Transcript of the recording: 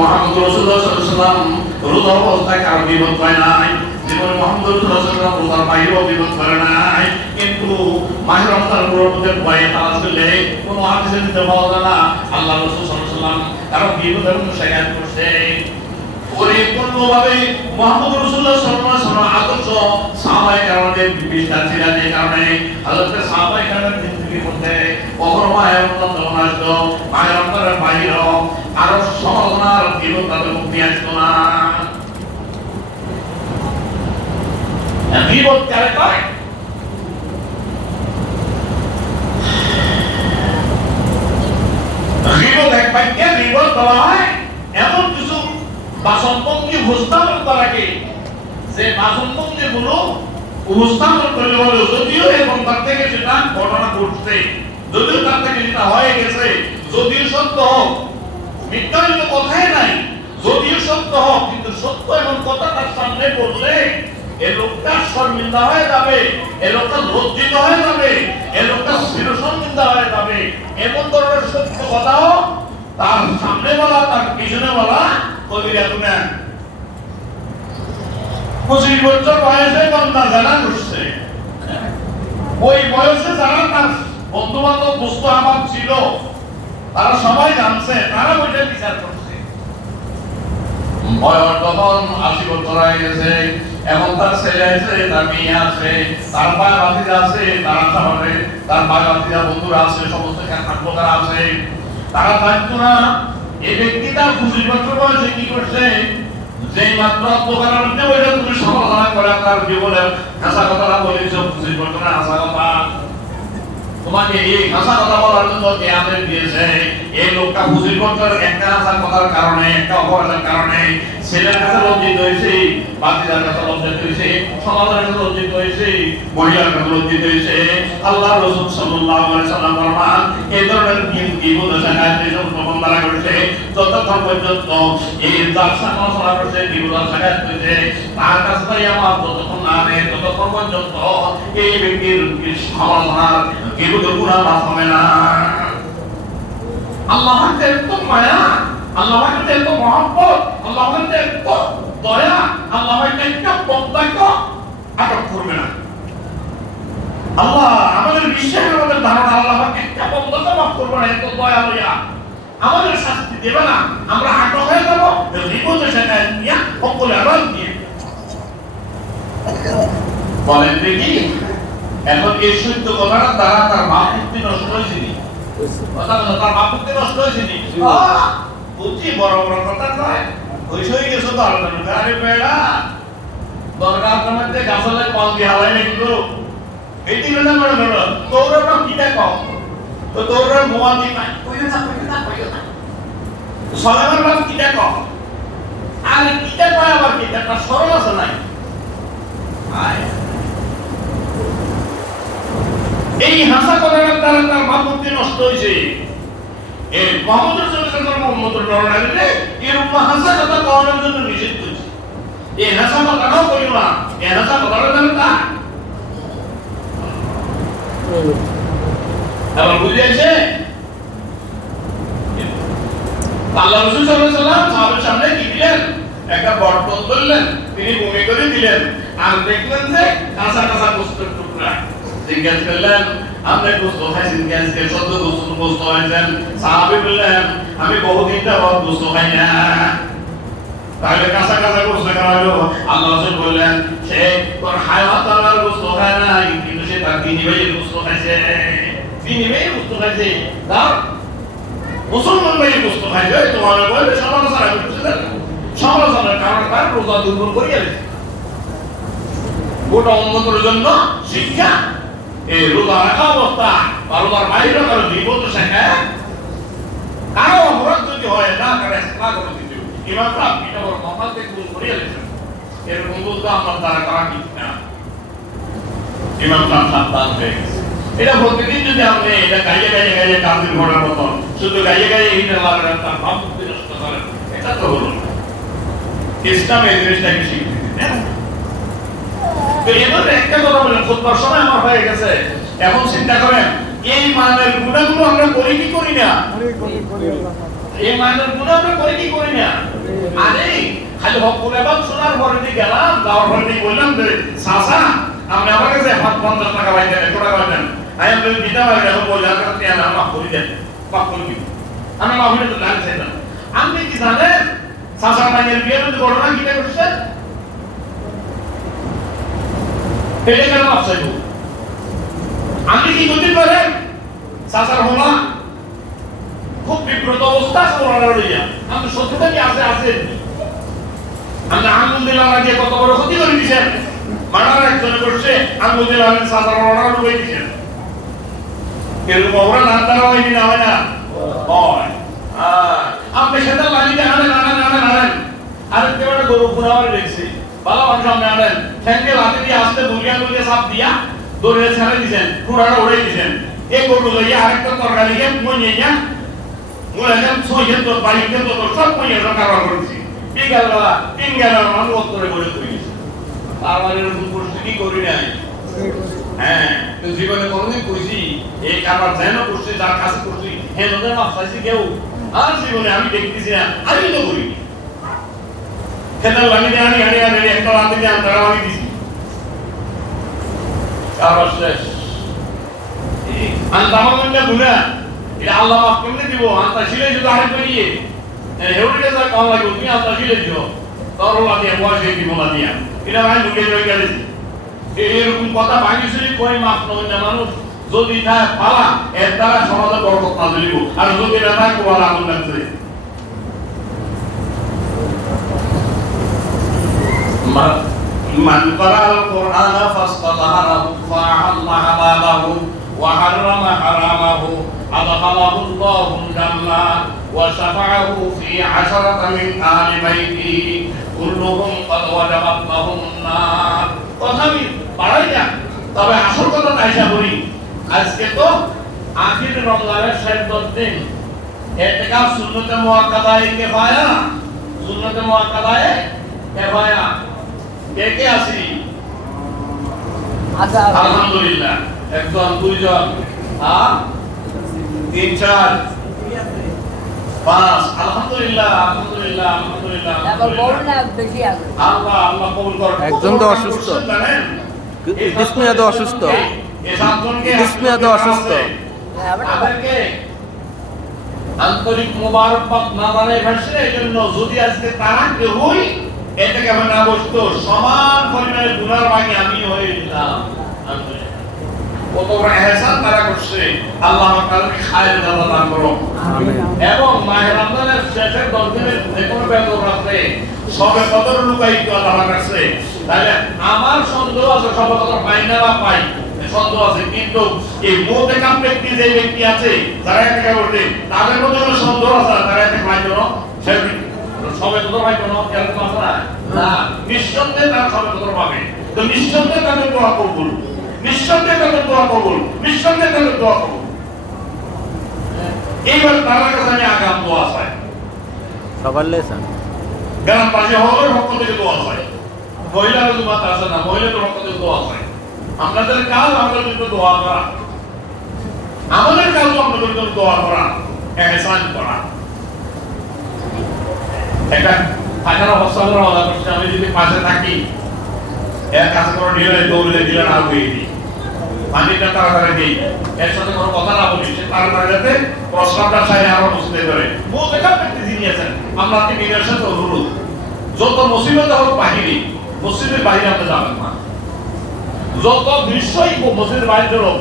মুহাম্মদ রাসূলুল্লাহ সাল্লাল্লাহু আলাইহি ওয়াসাল্লাম রোজা অবস্থায় কারো গীবত করে নাই, জীবনে মুহাম্মদ রাসূলুল্লাহ সাল্লাল্লাহু আলাইহি ওয়াসাল্লাম রোজার বাইরেও গীবত করে নাই। কিন্তু মাহে রমজানের বরকতের ভয়ে তালাশ করলে কোনো হাদিসে দিতে পাওয়া যায় না আল্লাহ রাসূল সাল্লাল্লাহু আলাইহি ওয়াসাল্লাম কারো গীবতের মুশাহিদ করছে। পরিপূর্ণভাবে মুহাম্মদ রাসূলুল্লাহ সাল্লাল্লাহু আলাইহি ওয়াসাল্লাম আদর্শ সাহাবায়ে কেরামদের বিস্তার ছিলেন। এই কারণে হযরত সাহাবায়ে কেরামের জিন্দেগির মধ্যে কখনো মাহে রমজান যখন আসতো, মাহে রমজানের বাইরেও আরো সমালোচনার গীবত তাদের মুক্তি আসতো না। গীবত কারে করে? গীবত এক বাক্যে গীবত বলা হয় এমন কিছু বাসনভঙ্গি উপস্থাপন করাকে, যে বাসনভঙ্গি গুলো উপস্থাপন করলে বলে যদিও এবং তার থেকে সেটা ঘটনা ঘটছে, যদিও তার থেকে সেটা হয়ে গেছে, যদিও সত্য হোক, মিথ্যা তো কথাই নাই, যদিও সত্য হোক, কিন্তু সত্য এমন কথা তার সামনে পড়লে এ লোকটা শর্মিন্দা হয়ে যাবে, এ লোকটা লজ্জিত হয়ে যাবে, এ লোকটা শিরশর্মিন্দা হয়ে যাবে। এমন ধরনের সত্য কথাও তার সামনে বলা, তার পিছনে বলা কবিরা গুনাহ। 25 বছর বয়সে বান্দা জানা করছে, ওই বয়সে যারা তার বন্ধু বান্ধব দোস্ত আমার ছিল তারা সবাই জানছে, তারা ওইটা বিচার করছে। বয়স তখন 80 বছর হয়ে গেছে, এখন তার ছেলে আছে, তার মেয়ে আছে, তার ভাই ভাতিজা আছে, তার আশাবাদে তার ভাই ভাতিজা বন্ধুরা আছে, সমস্ত আত্মকার আছে। তারা জানতো না এই ব্যক্তি তার 25 বছর বয়সে কি করছে, যেই মাত্র আত্মকার মধ্যে ওইটা তুমি সমালোচনা করে তার জীবনের হাসা কথাটা বলেছ, 25 বছরের হাসা কথা তোমাকে এই হাসা কথা বলার জন্য কে আদেশ দিয়েছে? এই লোকটা 25 বছর একটা হাসা কথার কারণে, একটা অপরাধের কারণে ছেলের কাছে লজ্জিত হয়েছে, বাতিজার কাছে লজ্জিত হয়েছে, সমাজের কাছে লজ্জিত হয়েছে, মহিলার কাছে লজ্জিত হয়েছে। আল্লাহ রাসূল সাল্লাল্লাহু আলাইহি ওয়াসাল্লাম ফরমান এই ধরনের গীবত শাখায় যেসব প্রবন্ধনা করেছে ততক্ষণ পর্যন্ত এই যার সমালোচনা করছে, গীবত শাখায় করেছে, তার কাছে আমার ততক্ষণ না নেই, ততক্ষণ পর্যন্ত এই ব্যক্তির সমালোচনার গীবতের গুনাহ মাফ হবে না। আল্লাহর এত মায়া, আল্লাহর এত মহব্বত, আল্লাহর এত দয়া, আল্লাহর একটা বন্দাকে আটক করবে না। আল্লাহ আমাদের বিশ্বাস, আমাদের ধারণা আল্লাহ একটা বন্দাকে মাফ করবে না, এত দয়া লইয়া আমাদের শাস্তি দেবে না, আমরা আটক হয়ে যাবো বিপদের সাথে নিয়ে সকলে আরাম দিয়ে। বলেন দেখি এখন এই সত্য কথাটা দ্বারা তার বাপ মুক্তি নষ্ট হয়েছে, তার বাপ মুক্তি নষ্ট হয়েছে, বুঝছি বড় বড় কথা নয়, হয়ে গেছো তো আলোচনা। আরে বেড়া দরকার মধ্যে গাছলে কল দিয়ে হাওয়াই নাকিলো এটি না মনে হলো তোর কিটা কম তো তোর মোবাইল দিয়ে নাই কইও না সলাবার বাদ কিটা কম আর কিটা কয় আবার কিটা একটা সরল আছে নাই। আয় এই হাসা কথাটার দ্বারা তার ভাবমূর্তি নষ্ট হয়েছে। এই মুহাম্মদ রাসূলুল্লাহ মুহাম্মদুর নরনারীরে এরকম হাসা কথা কওয়ার জন্য নিষেধ করেছে। এই হাসা কথাটাও করিও না, এই হাসা কথাটা জানো তা আবার বুঝিয়েছে। আল্লাহ রাসূল সাল্লাল্লাহু আলাইহি ওয়াসাল্লাম সাহাবাদের সামনে কি দিলেন, একটা বর্তন ধরলেন, তিনি বমি করে দিলেন, আর দেখলেন যে কাঁচা কাঁচা গোশতের টুকরা। জিজ্ঞাসা করলেন আপনি গোশত খাইছেন কেন? সদ্য গোশত খাইছেন? সাহাবী বললেন আমি বহুদিন যাবত গোশত খাই না। তাহলে কাঁচা কাঁচা গোশত খাওয়ালো। আল্লাহ রাসূল বললেন সে তোর হায়াত আর গোশত খায় না, কিন্তু সে তার দিনী ভাইয়ের গোশত খাইছে, দিনী ভাইয়ের গোশত খাইছে। তার মুসলমান ভাইয়ের গোশত খাইছে। তোমার বলে সমালোচনা করছিলেন, সমালোচনার কারণ তার রোজা দুর্বল করিয়া দিয়েছে। গোটা উম্মতের জন্য শিক্ষা এই রোজা রাখা অবস্থা বা রোজার বাইরে কারো বিপদ শেখায়, কারো অপরাধ যদি হয় না কারো এক্সট্রা করে দিতে ইমাম সাহেব এটা বড় মামলা থেকে ভুল করিয়া দিয়েছেন, এরকম বলতে আমার দ্বারা করা ঠিক না। ইমাম সাহেব সাবধান হয়ে গেছে। এটা প্রতিদিন যদি আপনি এটা গাইয়ে গাইয়ে গাইয়ে কাজের ঘোড়ার মতন শুধু গাইয়ে গাইয়ে এইটা লাগলেন, তার ভাব মুক্তি নষ্ট করেন, এটা তো হলো না। ইসলাম এই জিনিসটাকে শিখিয়ে দিতেন। তো এবার একটা কথা বলেন, খুতবার সময় আমার হয়ে গেছে, এখন চিন্তা করেন এই মানের গুণাগুলো আমরা করি কি করি না? এই মানের গুণ আমরা করি কি করি না? আরে খালি হক করে বাদ শোনার পরে দিয়ে গেলাম, যাওয়ার পরে দিয়ে বললাম যে চাচা আপনি আমার কাছে 50 টাকা পাইতেন, 100 টাকা পাইতেন, আমি আপনাকে দিতে পারি এখন বলে আর আপনি আমার মাফ করে দেন, মাফ করে দিন। আমি মাফ করে তো জানি চাইলাম। আপনি কি জানেন চাচার মাইয়ের বিয়ের মধ্যে ঘটনা কিটা করছেন? এটা কেন মাফ চাইব? আপনি কি করতে পারেন? চাচার হলা খুব বিব্রত অবস্থা সরানো রইয়া আমি সত্যতা কি আছে আছে আমরা আঙ্গুল দিলাম না যে কত বড় ক্ষতি করে দিয়েছেন মানার একজনে করছে আঙ্গুল দিলাম চাচার হলা রুয়ে দিয়েছেন এরকম ওরা নাম দ্বারা হয়নি না হয় না হয় আপনি সেটা লাগিয়ে আনেন আনেন আনেন আনেন আরেক কেউ গরু পুরাবার দেখছি ভালো মানুষ আপনি আনেন ঠ্যাঙ্গে লাঠি দিয়ে আসতে দুলিয়া দুলিয়া সাপ দিয়া দৌড়ে ছেড়ে দিয়েছেন পুরাটা উড়ে দিয়েছেন এই গরু লইয়া আরেকটা তরকারি গিয়ে মনে যা ওলাম সহিত তো বাড়িতে তো সব মনে কারবার করেছি বিকালবেলা 3-11 মানুষ উত্তরে বলে করেছি তার মানে এরকম পরিস্থিতি করি নাই হ্যাঁ তো জীবনে কোনোদিন করেছি এই কারবার যেন করছি যার কাছে করছি হ্যাঁ ওদের মাফ চাইছি কেউ আর জীবনে আমি দেখতেছি না আমি তো করি খেতাল লাগিয়ে আনি আনি আনি একটা রাতে দিয়ে আমি তারা আমি দিছি কারবার শেষ আমি তামাকে ভুলে এটা আল্লাহ মাফ কেমনে দিব আন্তা ছিলে যদি আরেক বেরিয়ে হেউরিটা যা কম লাগবে তুমি আন্তা ছিলে দিও তরলা দিয়ে বয়সে দিব না দিয়া এটা ভাই ঢুকে রয়ে গেছে এরকম কথা ভাঙিছিলি কই মাফ নয় না মানুষ যদি না পালা এর দ্বারা সমাজে বরকত না দিলিব আর যদি না থাকে ওরা আগুন লাগছে من قرأ القرآن فاستظهره فأحل حلاله وحرم حرامه أدخله الله الجنة وشفعه في 10 من آل بيته كلهم قد وجبت لهم النار কথামি পারাই না তবে আসল কথা আয়েশা বলি আজকে তো আখির রমজানের শেষ 10 দিন ইতিকাফ সুন্নতে মুআক্কাদায়ে কিফায়া সুন্নতে মুআক্কাদায়ে কিফায়া কে কে আছি আচ্ছা আলহামদুলিল্লাহ একজন দুইজন তিন চার পাঁচ আলহামদুলিল্লাহ আলহামদুলিল্লাহ আলহামদুলিল্লাহ আল্লাহ আল্লাহ কবুল করুন একজন তো অসুস্থ ডিসমিয়া তো অসুস্থ ডিসমিয়া তো অসুস্থ আমাদেরকে আন্তরিক মোবারকবাদ না জানাই ভাসে এজন্য যদি আজকে তারা কেউই এটা কেমন না বসতো সমান পরিমাণের গুনার ভাগে আমি হয়ে দিলাম কত বড় ইহসান তারা করছে আল্লাহ তাআলাকে খায়ের দাওয়া দান করো আমিন এবং মাহে রমজানের শেষের 10 দিনের যে কোনো বেদর রাতে সবে কদর লুকাইতো আল্লাহর কাছে তাহলে আমার সন্দেহ আছে সবে কদর পাই না বা পাই সন্দেহ আছে কিন্তু এই মুতেকাম ব্যক্তি যে ব্যক্তি আছে যারা এটা করতে তাদের মধ্যে কোনো সন্দেহ আছে তারা এটা পাইতো না সে সবে কদর পাইতো না এরকম আছে না নিঃসন্দেহে তারা সবে কদর পাবে তো নিঃসন্দেহে তাদের দোয়া কবুল নিঃসন্দেহে তাদের দোয়া কবুল নিঃসন্দেহে তাদের দোয়া কবুল এইবার তার কাছে আমি আগাম দোয়া চাই সবার লেসন গ্রাম পাশে হওয়ার পক্ষ থেকে দোয়া চাই মহিলারা জুমাত আছে না মহিলাদের পক্ষ থেকে দোয়া চাই আপনাদের কাজ আমাদের জন্য দোয়া করা আমাদের কাজ আপনাদের জন্য দোয়া করা ইহসান করা একটা পাখানা হস্তান্তর হওয়া করছে আমি যদি পাশে থাকি এর কাছে কোনো ডিলারে দৌড়ে ডিলার আগে দিই পানিটা তাড়াতাড়ি দিই এর সাথে কোনো কথা না বলি সে তাড়াতাড়ি যাতে প্রস্রাবটা সাইডে আরো বুঝতে পারে বহুত দেখা ব্যক্তি যিনি আছেন আমরা আপনি নিজের সাথে অনুরোধ যত মুসিবত হোক বাহিরে মসজিদের বাইরে আপনি যাবেন না যত দৃশ্যই মসজিদের বাইরে হোক